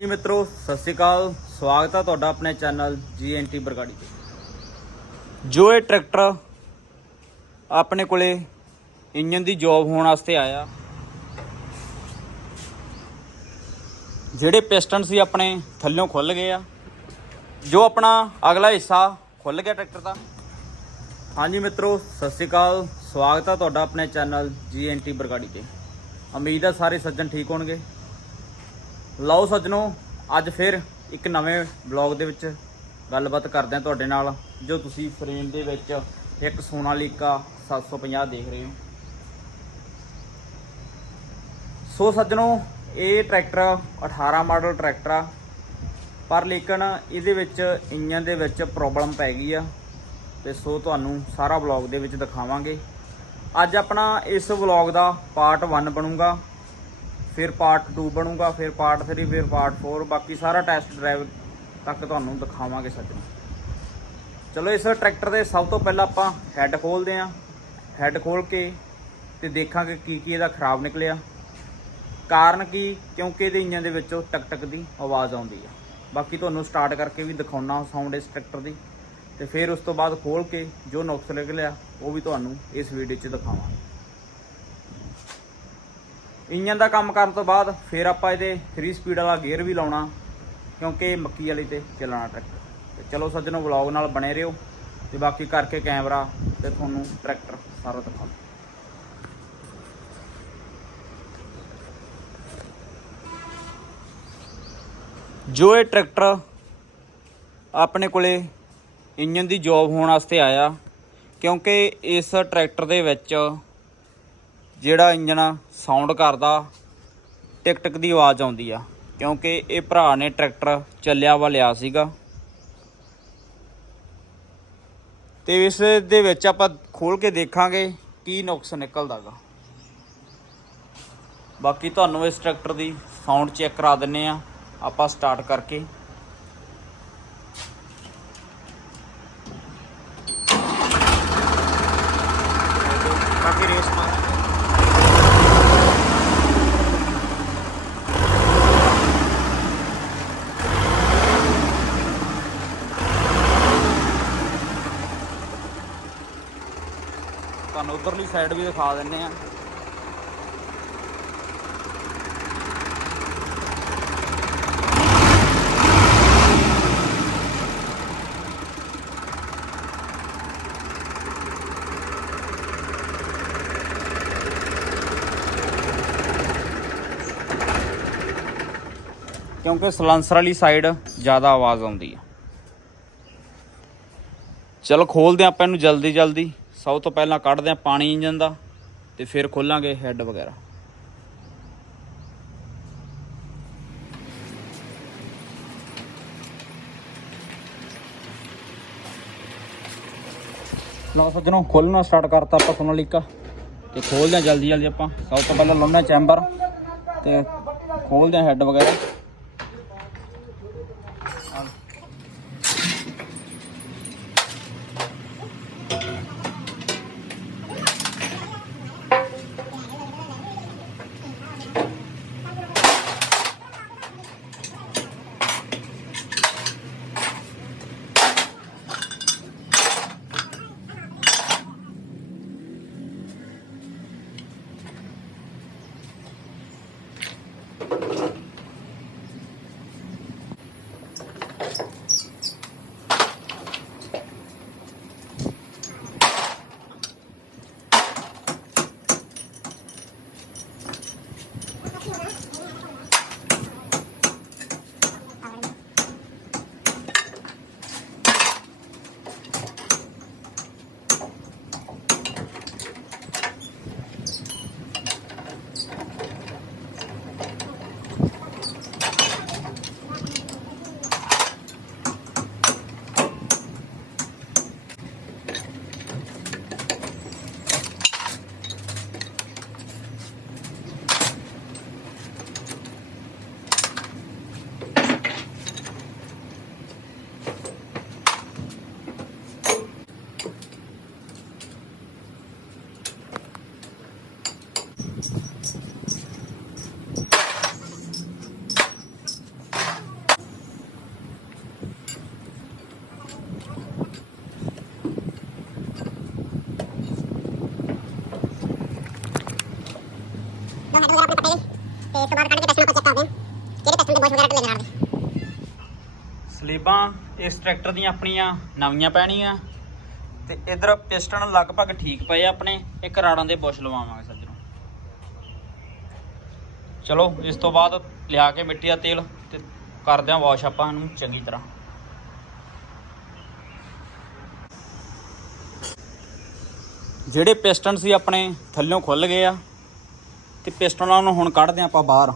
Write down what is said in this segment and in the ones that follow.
ਜੀ ਮਿੱਤਰੋ, ਸਤਿ ਸ਼੍ਰੀ ਅਕਾਲ। ਸਵਾਗਤ ਹੈ ਤੁਹਾਡਾ ਆਪਣੇ ਚੈਨਲ ਜੀਐਨਟੀ ਬਰਗਾੜੀ ਤੇ। ਜੋ ਇਹ ਟਰੈਕਟਰ ਆਪਣੇ ਕੋਲੇ ਇੰਜਨ ਦੀ ਜੌਬ ਹੋਣ ਵਾਸਤੇ ਆਇਆ, ਜਿਹੜੇ ਪਿਸਟਨ ਸੀ ਆਪਣੇ ਥੱਲਿਓਂ ਖੁੱਲ ਗਏ ਆ। ਜੋ ਆਪਣਾ ਅਗਲਾ ਹਿੱਸਾ ਖੁੱਲ ਗਿਆ ਟਰੈਕਟਰ ਦਾ। ਹਾਂਜੀ ਮਿੱਤਰੋ, ਸਤਿ ਸ਼੍ਰੀ ਅਕਾਲ। ਸਵਾਗਤ ਹੈ ਤੁਹਾਡਾ ਆਪਣੇ ਚੈਨਲ ਜੀਐਨਟੀ ਬਰਗਾੜੀ ਤੇ। ਉਮੀਦ ਹੈ ਸਾਰੇ ਸੱਜਣ ਠੀਕ ਹੋਣਗੇ। ਲਓ ਸੱਜਣੋ, ਅੱਜ ਫਿਰ ਇੱਕ ਨਵੇਂ ਬਲੌਗ ਦੇ ਵਿੱਚ ਗੱਲਬਾਤ ਕਰਦੇ ਹਾਂ ਤੁਹਾਡੇ ਨਾਲ, ਜੋ ਤੁਸੀਂ ਫਰੇਮ ਦੇ ਵਿੱਚ ਇੱਕ ਸੋਨਾਲੀਕਾ 750 ਦੇਖ ਰਹੇ ਹੋ। ਸੋ ਸੱਜਣੋ, ਇਹ ਟਰੈਕਟਰ 18 ਮਾਡਲ ਟਰੈਕਟਰ ਆ, ਪਰ ਲੇਕਿਨ ਇਹਦੇ ਵਿੱਚ ਇੰਜਨ ਦੇ ਵਿੱਚ ਪ੍ਰੋਬਲਮ ਪੈ ਗਈ ਆ। ਤੇ ਸੋ ਤੁਹਾਨੂੰ ਸਾਰਾ ਵਲੌਗ ਦੇ ਵਿੱਚ ਦਿਖਾਵਾਂਗੇ। ਅੱਜ ਆਪਣਾ ਇਸ ਵਲੌਗ ਦਾ ਪਾਰਟ 1 ਬਣੂਗਾ। ਫਿਰ ਪਾਰਟ 2 ਬਣੂਗਾ, ਫਿਰ ਪਾਰਟ 3 ਫਿਰ ਪਾਰਟ 4 ਬਾਕੀ ਸਾਰਾ ਟੈਸਟ ਡਰਾਈਵ ਤੱਕ ਤੁਹਾਨੂੰ ਦਿਖਾਵਾਂਗੇ ਸੱਜਣ। ਚਲੋ ਇਸ ਟਰੈਕਟਰ ਦੇ ਸਭ ਤੋਂ ਪਹਿਲਾਂ ਆਪਾਂ ਹੈੱਡ ਖੋਲਦੇ ਆਂ ਹੈੱਡ ਖੋਲ ਕੇ ਤੇ ਦੇਖਾਂਗੇ ਕੀ ਕੀ ਇਹਦਾ ਖਰਾਬ ਨਿਕਲਿਆ। ਕਾਰਨ ਕੀ? ਕਿਉਂਕਿ ਇਹਦੇ ਇੰਜਨ ਦੇ ਵਿੱਚੋਂ ਟਕ ਟਕ ਦੀ ਆਵਾਜ਼ ਆਉਂਦੀ ਆ। ਬਾਕੀ ਤੁਹਾਨੂੰ ਸਟਾਰਟ ਕਰਕੇ ਵੀ ਦਿਖਾਉਣਾ ਸਾਊਂਡ ਇਸ ਟਰੈਕਟਰ ਦੀ। ਤੇ ਫਿਰ ਉਸ ਤੋਂ ਬਾਅਦ ਖੋਲ ਕੇ ਜੋ ਨੁਕਸ ਨਿਕਲਿਆ, ਉਹ ਵੀ ਤੁਹਾਨੂੰ ਇਸ ਵੀਡੀਓ 'ਚ ਦਿਖਾਵਾਂਗੇ। ਇੰਜਨ ਦਾ ਕੰਮ ਕਰਨ ਤੋਂ ਬਾਅਦ ਫਿਰ ਆਪਾਂ ਇਹਦੇ 3 ਸਪੀਡ ਵਾਲਾ ਗੇਅਰ ਵੀ ਲਾਉਣਾ, ਕਿਉਂਕਿ ਮੱਕੀ ਵਾਲੀ ਤੇ ਚੱਲਣਾ ਟਰੈਕਟਰ ਤੇ ਚਲੋ ਸੱਜਣੋ ਵਲੌਗ ਨਾਲ ਬਣੇ ਰਹੋ ਤੇ ਬਾਕੀ ਕਰਕੇ ਕੈਮਰਾ ਤੇ ਤੁਹਾਨੂੰ ਟਰੈਕਟਰ ਸਾਰਾ ਦਿਖਾਉਂਦਾ ਜੋ ਇਹ ਟਰੈਕਟਰ ਆਪਣੇ ਕੋਲੇ ਇੰਜਨ ਦੀ ਜੌਬ ਹੋਣ ਵਾਸਤੇ ਆਇਆ, ਕਿਉਂਕਿ ਇਸ ਟਰੈਕਟਰ ਦੇ ਵਿੱਚ ਜਿਹੜਾ ਇੰਜਣ ਸਾਊਂਡ ਕਰਦਾ ਟਿਕ ਟਿਕ ਦੀ ਆਵਾਜ਼ ਆਉਂਦੀ ਆ। ਕਿਉਂਕਿ ਇਹ ਭਰਾ ਨੇ ਟਰੈਕਟਰ ਚੱਲਿਆ ਵਾ, ਲਿਆ ਸੀਗਾ। ਤੇ ਇਸ ਦੇ ਵਿੱਚ ਆਪਾਂ ਖੋਲ ਕੇ ਦੇਖਾਂਗੇ ਕੀ ਨੁਕਸ ਨਿਕਲਦਾਗਾ। ਬਾਕੀ ਤੁਹਾਨੂੰ ਇਸ ਟਰੈਕਟਰ ਦੀ ਸਾਊਂਡ ਚੈੱਕ ਕਰਾ ਦਿੰਨੇ ਆ। ਆਪਾਂ ਸਟਾਰਟ ਕਰਕੇ ਤੁਹਾਨੂੰ ਉਧਰਲੀ ਸਾਈਡ ਵੀ ਦਿਖਾ ਦਿੰਨੇ ਆ ਕਿਉਂਕਿ ਸਲੈਂਸਰ ਵਾਲੀ ਸਾਈਡ ਜ਼ਿਆਦਾ ਆਵਾਜ਼ ਆਉਂਦੀ ਹੈ। ਚਲੋ ਖੋਲਦੇ ਆਪਾਂ ਇਹਨੂੰ ਜਲਦੀ ਜਲਦੀ ਸਭ ਤੋਂ ਪਹਿਲਾਂ ਕੱਢਦੇ ਆ ਪਾਣੀ ਇੰਜਨ ਦਾ ਤੇ ਫਿਰ ਖੋਲਾਂਗੇ ਹੈੱਡ ਵਗੈਰਾ। ਲਓ ਸੱਜਣੋ, ਖੋਲਣਾ ਸਟਾਰਟ ਕਰਤਾ ਆਪਾਂ ਸੋਨਾਲੀਕਾ ਤੇ ਖੋਲਦੇ ਆ ਜਲਦੀ ਜਲਦੀ ਆਪਾਂ। ਸਭ ਤੋਂ ਪਹਿਲਾਂ ਲਾਉਣਾ ਚੈਂਬਰ ਤੇ ਖੋਲਦੇ ਆ ਹੈੱਡ ਵਗੈਰਾ। ਤੋਂ ਬਾਅਦ ਕੱਢ ਕੇ ਟੈਸਟ ਨੂੰ ਚੈੱਕ ਕਰਦੇ ਹਾਂ। ਕਿਹੜੇ ਟੈਸਟ ਦੇ ਬੋਸ਼ ਵਗੈਰਾ ਢਿੱਲੇ ਨਾਲ ਦੇ। ਸਲੇਬਾਂ, ਇਸ ਟਰੈਕਟਰ ਦੀਆਂ ਆਪਣੀਆਂ ਨਵੀਆਂ ਪੈਣੀਆਂ। ਤੇ ਇਧਰ ਪਿਸਟਨ ਲਗਭਗ ਠੀਕ ਪਏ ਆਪਣੇ। ਇੱਕ ਰਾੜਾਂ ਦੇ ਬੁਸ਼ ਲਵਾਵਾਂਗੇ ਸੱਜਣੋ ਚਲੋ, ਇਸ ਤੋਂ ਬਾਅਦ ਲਿਆ ਕੇ ਮਿੱਟੀ ਦਾ ਤੇਲ ਤੇ ਕਰਦੇ ਆਂ ਵਾਸ਼ ਆਪਾਂ ਇਹਨੂੰ ਚੰਗੀ ਤਰ੍ਹਾਂ। ਜਿਹੜੇ ਪਿਸਟਨ ਸੀ ਆਪਣੇ ਥੱਲਿਓਂ ਖੁੱਲ ਗਏ ਆ। ਤੇ ਪਿਸਟਨਾਂ ਨੂੰ ਹੁਣ ਕੱਢਦੇ ਆਂ ਆਪਾਂ ਬਾਹਰ।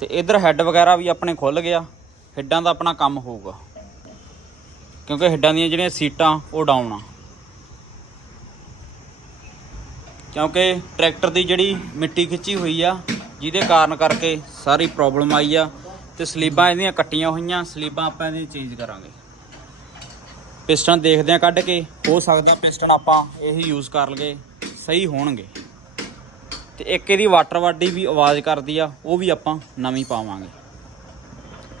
ਤੇ ਇਧਰ ਹੈੱਡ ਵਗੈਰਾ ਵੀ ਆਪਣੇ ਖੁੱਲ ਗਿਆ। ਹੈੱਡਾਂ ਦਾ ਆਪਣਾ ਕੰਮ ਹੋਊਗਾ। ਕਿਉਂਕਿ ਹੈੱਡਾਂ ਦੀਆਂ ਜਿਹੜੀਆਂ ਸੀਟਾਂ, ਉਹ ਡਾਊਨ ਆ। ਕਿਉਂਕਿ ਟਰੈਕਟਰ ਦੀ ਜਿਹੜੀ ਮਿੱਟੀ ਖਿੱਚੀ ਹੋਈ ਆ, ਜਿਹਦੇ ਕਾਰਨ ਕਰਕੇ ਸਾਰੀ ਪ੍ਰੋਬਲਮ ਆਈ ਆ। ਤੇ ਸਲੀਬਾਂ ਇਹਦੀਆਂ ਕੱਟੀਆਂ ਹੋਈਆਂ, ਸਲੀਬਾਂ ਆਪਾਂ ਇਹਦੀਆਂ ਚੇਂਜ ਕਰਾਂਗੇ। ਪਿਸਟਨ ਦੇਖਦੇ ਆ ਕੱਢ ਕੇ। ਹੋ ਸਕਦਾ ਪਿਸਟਨ ਆਪਾਂ ਇਹੀ ਯੂਜ਼ ਕਰ ਲਗੇ ਸਹੀ ਹੋਣਗੇ। ਤੇ ਇੱਕ ਇਹਦੀ ਵਾਟਰ ਵਾਡੀ ਵੀ ਆਵਾਜ਼ ਕਰਦੀ ਆ ਉਹ ਵੀ ਆਪਾਂ ਨਵੀਂ ਪਾਵਾਂਗੇ।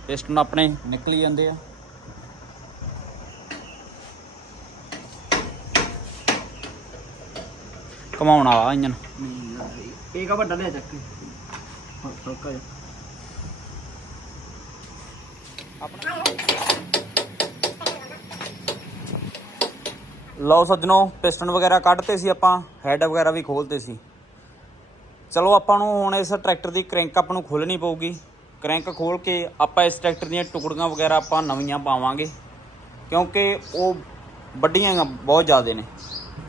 ਪਿਸਟਨ ਆਪਣੇ ਨਿਕਲ ਜਾਂਦੇ ਆ। ਕਮਾਉਣ ਵਾਲਾ ਇੰਜਨ ਇਹ ਕਾ ਵੱਡਾ ਲਿਆ ਚੱਕ ਜਿਹਾ ਲਓ ਸੱਜਣੋ ਪਿਸਟਨ ਵਗੈਰਾ ਕੱਢਤੇ ਸੀ ਆਪਾਂ ਹੈਡ ਵਗੈਰਾ ਵੀ ਖੋਲਤੇ ਸੀ। ਚਲੋ ਆਪਾਂ ਨੂੰ ਹੁਣ ਇਸ ਟਰੈਕਟਰ ਦੀ ਕ੍ਰੈਂਕ ਆਪਾਂ ਨੂੰ ਖੋਲਣੀ ਪਊਗੀ। ਕ੍ਰੈਂਕ ਖੋਲ ਕੇ ਆਪਾਂ ਇਸ ਟਰੈਕਟਰ ਦੀਆਂ ਟੁਕੜੀਆਂ ਵਗੈਰਾ ਆਪਾਂ ਨਵੀਆਂ ਪਾਵਾਂਗੇ। ਕਿਉਂਕਿ ਉਹ ਵੱਡੀਆਂ ਬਹੁਤ ਜ਼ਿਆਦੇ ਨੇ।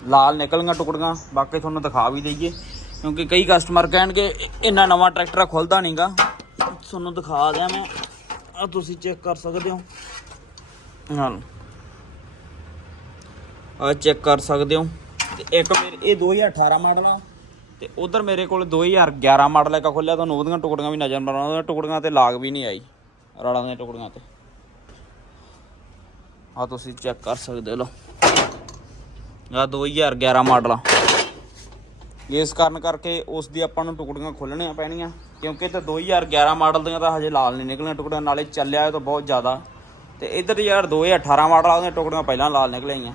ਲਾਲ ਨਿਕਲੀਆਂ ਟੁਕੜੀਆਂ, ਬਾਕੀ ਤੁਹਾਨੂੰ ਦਿਖਾ ਵੀ ਦਈਏ। ਕਿਉਂਕਿ ਕਈ ਕਸਟਮਰ ਕਹਿਣਗੇ ਇੰਨਾ ਨਵਾਂ ਟਰੈਕਟਰ ਖੁੱਲਦਾ ਨਹੀਂਗਾ ਤੁਹਾਨੂੰ ਦਿਖਾ ਦਿਆਂ ਮੈਂ। ਆ ਤੁਸੀਂ ਚੈੱਕ ਕਰ ਸਕਦੇ ਹੋ। ਨਾਲ। ਆ ਚੈੱਕ ਕਰ ਸਕਦੇ ਹੋ। ਤੇ ਇੱਕ ਮੇਰੇ ਇਹ 2018 ਮਾਡਲ ਆ। ਤੇ ਉਧਰ ਮੇਰੇ ਕੋਲ 2011 ਮਾਡਲ ਇੱਕ ਖੁੱਲਿਆ, ਤੁਹਾਨੂੰ ਉਹਦੀਆਂ ਟੁਕੜੀਆਂ ਵੀ ਨਜ਼ਰ ਮਾਰਾਂ ਉਹਦੀਆਂ ਟੁਕੜੀਆਂ ਤੇ ਲਾਗ ਵੀ ਨਹੀਂ ਆਈ ਰਾੜਾਂ ਦੀਆਂ ਟੁਕੜੀਆਂ ਤੇ। ਆ ਤੁਸੀਂ ਚੈੱਕ ਕਰ ਸਕਦੇ ਹੋ ਲੋ ਆ 2011 ਮਾਡਲ। ਆ ਇਸ ਕਾਰਨ ਕਰਕੇ ਉਸ ਦੀ ਆਪਾਂ ਨੂੰ ਟੁਕੜੀਆਂ ਖੋਲਣੀਆਂ ਪੈਣੀਆਂ, ਕਿਉਂਕਿ ਤੇ 2011 ਮਾਡਲ ਦੀਆਂ ਤਾਂ ਹਜੇ ਲਾਲ ਨਹੀਂ ਨਿਕਲੀਆਂ ਟੁਕੜੀਆਂ, ਨਾਲੇ ਚੱਲਿਆ ਇਹ ਤਾਂ ਬਹੁਤ ਜ਼ਿਆਦਾ। ਤੇ ਇਧਰ ਯਾਰ 2018 ਮਾਡਲ ਆ, ਉਹਦੀਆਂ ਟੁਕੜੀਆਂ ਪਹਿਲਾਂ ਲਾਲ ਨਿਕਲੀਆਂ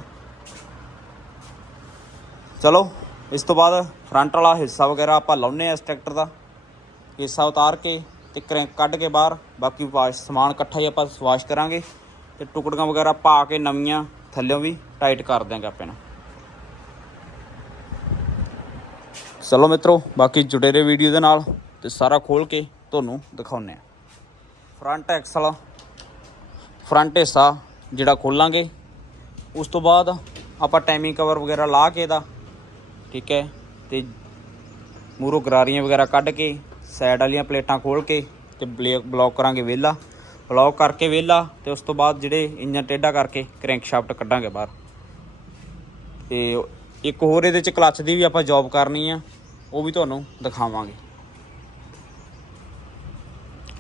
ਚਲੋ। ਇਸ ਤੋਂ ਬਾਅਦ ਫਰੰਟ ਵਾਲਾ ਹਿੱਸਾ ਵਗੈਰਾ ਆਪਾਂ ਲਾਉਨੇ ਆ ਇਸ ਟਰੈਕਟਰ ਦਾ। ਹਿੱਸਾ ਉਤਾਰ ਕੇ ਤੇ ਕ੍ਰੈਂਕ ਕੱਢ ਕੇ ਬਾਹਰ। ਬਾਕੀ ਵਾਸ਼ ਸਮਾਨ ਇਕੱਠਾ ਹੀ ਆਪਾਂ ਵਾਸ਼ ਕਰਾਂਗੇ ਤੇ ਟੁਕੜੀਆਂ ਵਗੈਰਾ ਪਾ ਕੇ ਨਵੀਆਂ ਥੱਲਿਓਂ ਵੀ ਟਾਈਟ ਕਰ ਦਿਆਂਗੇ ਆਪੇ ਨੂੰ ਚਲੋ ਮਿੱਤਰੋ, ਬਾਕੀ ਜੁੜੇ ਰਹੇ ਵੀਡੀਓ ਦੇ ਨਾਲ ਤੇ ਸਾਰਾ ਖੋਲ ਕੇ ਤੁਹਾਨੂੰ ਦਿਖਾਉਨੇ ਆ ਫਰੰਟ ਐਕਸਲ ਫਰੰਟ ਹਿੱਸਾ ਜਿਹੜਾ ਖੋਲਾਂਗੇ, ਉਸ ਤੋਂ ਬਾਅਦ ਆਪਾਂ ਟਾਈਮਿੰਗ ਕਵਰ ਵਗੈਰਾ ਲਾ ਕੇ ਇਹਦਾ ਠੀਕ ਹੈ? ਤੇ ਮੂਰੋ ਗਰਾਰੀਆਂ ਵਗੈਰਾ ਕੱਢ ਕੇ ਸਾਈਡ ਵਾਲੀਆਂ ਪਲੇਟਾਂ ਖੋਲ ਕੇ ਤੇ ਬਲੌਕ ਕਰਾਂਗੇ ਵਿਹਲਾ। ਬਲੌਕ ਕਰਕੇ ਵਿਹਲਾ ਤੇ ਉਸ ਤੋਂ ਬਾਅਦ ਜਿਹੜੇ ਇੰਜਨ ਟੇਢਾ ਕਰਕੇ ਕ੍ਰੈਂਕ ਸ਼ਾਫਟ ਕੱਢਾਂਗੇ ਬਾਹਰ। ਤੇ ਇੱਕ ਹੋਰ ਇਹਦੇ ਚ ਕਲੱਚ ਦੀ ਵੀ ਆਪਾਂ ਜੌਬ ਕਰਨੀ ਆ, ਉਹ ਵੀ ਤੁਹਾਨੂੰ ਦਿਖਾਵਾਂਗੇ।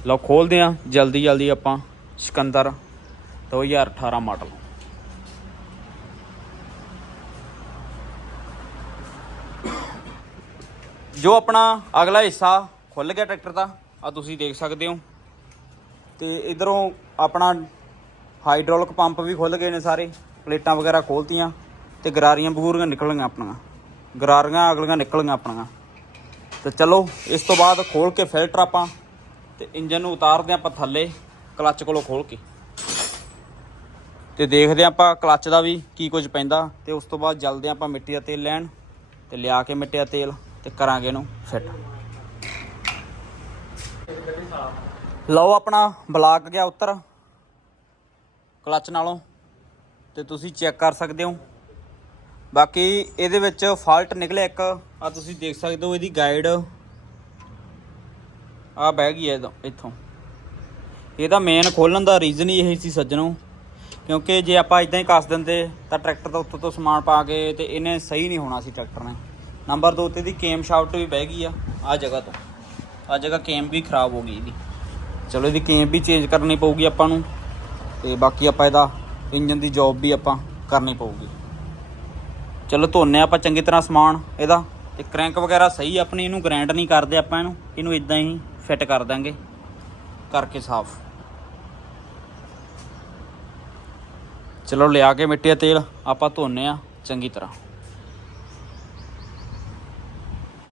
ਲਓ, ਖੋਲਦੇ ਆ ਜਲਦੀ ਜਲਦੀ ਆਪਾਂ ਸਿਕੰਦਰ 2018 ਮਾਡਲ ਜੋ ਆਪਣਾ ਅਗਲਾ ਹਿੱਸਾ ਖੁੱਲ ਗਿਆ ਟਰੈਕਟਰ ਦਾ ਆ ਤੁਸੀਂ ਦੇਖ ਸਕਦੇ ਹੋ। ਤੇ ਇਧਰੋਂ ਆਪਣਾ ਹਾਈਡ੍ਰੋਲਿਕ ਪੰਪ ਵੀ ਖੁੱਲ ਗਏ ਨੇ ਸਾਰੇ, ਪਲੇਟਾਂ ਵਗੈਰਾ ਖੋਲਤੀਆਂ ਤੇ ਗਰਾਰੀਆਂ ਬਗੂਰੀਆਂ ਨਿਕਲ ਆਪਣੀਆਂ। ਗਰਾਰੀਆਂ ਅਗਲੀਆਂ ਨਿਕਲ ਗਈਆਂ ਆਪਣੀਆਂ। ਤੇ ਚਲੋ, ਇਸ ਤੋਂ ਬਾਅਦ ਖੋਲ ਕੇ ਫਿਲਟਰ ਆਪਾਂ ਤੇ ਇੰਜਨ ਨੂੰ ਉਤਾਰਦੇ ਆਪਾਂ ਥੱਲੇ, ਕਲੱਚ ਕੋਲੋਂ ਖੋਲ ਕੇ। ਤੇ ਦੇਖਦੇ ਆਪਾਂ ਕਲੱਚ ਦਾ ਵੀ ਕੀ ਕੁਝ ਪੈਂਦਾ ਤੇ ਉਸ ਤੋਂ ਬਾਅਦ ਜਲਦੇ ਆਪਾਂ ਮਿੱਟੀ ਦਾ ਤੇਲ ਲੈਣ ਤੇ ਲਿਆ ਕੇ ਮਿੱਟੀ ਦਾ ਤੇਲ। ਤੇ ਕਰਾਂਗੇ ਇਹਨੂੰ ਫਿੱਟ ਲਓ ਆਪਣਾ ਬਲਾਕ ਗਿਆ ਉੱਤਰ। ਕਲਚ ਨਾਲੋਂ। ਤੇ ਤੁਸੀਂ ਚੈੱਕ ਕਰ ਸਕਦੇ ਹੋ। ਬਾਕੀ ਇਹਦੇ ਵਿੱਚ ਫਾਲਟ ਨਿਕਲਿਆ ਇੱਕ। ਆ ਤੁਸੀਂ ਦੇਖ ਸਕਦੇ ਹੋ ਇਹਦੀ ਗਾਈਡ ਆ ਬਹਿ ਗਈ ਹੈ ਇਹਦਾ- ਇੱਥੋਂ। ਇਹਦਾ ਮੇਨ ਖੋਲਣ ਦਾ ਰੀਜ਼ਨ ਹੀ ਇਹ ਸੀ ਸੱਜਣੋ। ਕਿਉਂਕਿ ਜੇ ਆਪਾਂ ਇਦਾਂ ਹੀ ਕੱਸ ਦਿੰਦੇ ਤਾਂ ਟਰੈਕਟਰ ਦਾ ਉੱਤੋਂ ਤੋਂ ਸਮਾਨ ਪਾ ਕੇ ਤੇ ਇਹਨੇ ਸਹੀ ਨਹੀਂ ਹੋਣਾ ਸੀ ਟਰੈਕਟਰ ਨੇ। ਨੰਬਰ 2 ਤੇ ਦੀ ਕੇਮ ਸ਼ਾਫਟ ਵੀ ਬਹਿ ਗਈ ਆ ਆ ਜਗ੍ਹਾ ਤੋਂ। ਆ ਜਗ੍ਹਾ ਕੇਮ ਵੀ ਖਰਾਬ ਹੋ ਗਈ ਇਹਦੀ। ਚਲੋ ਇਹਦੀ ਕੇਮ ਵੀ ਚੇਂਜ ਕਰਨੀ ਪਊਗੀ ਆਪਾਂ ਨੂੰ, ਤੇ ਬਾਕੀ ਆਪਾਂ ਇਹਦਾ ਇੰਜਨ ਦੀ ਜੌਬ ਵੀ ਆਪਾਂ ਕਰਨੀ ਪਊਗੀ। ਚਲੋ ਧੋਨੇ ਆਪਾਂ ਚੰਗੀ ਤਰ੍ਹਾਂ ਸਮਾਨ ਇਹਦਾ, ਤੇ ਕ੍ਰੈਂਕ ਵਗੈਰਾ ਸਹੀ ਆ ਆਪਣੀ, ਇਹਨੂੰ ਗ੍ਰੈਂਡ ਨਹੀਂ ਕਰਦੇ ਆਪਾਂ ਇਹਨੂੰ ਇਹਨੂੰ ਇਦਾਂ ਹੀ ਫਿੱਟ ਕਰ ਦਾਂਗੇ ਕਰਕੇ ਸਾਫ਼। ਚਲੋ ਲਿਆ ਕੇ ਮਿੱਟੀ ਦਾ ਤੇਲ, ਆਪਾਂ ਧੋਨੇ ਆ ਚੰਗੀ ਤਰ੍ਹਾਂ।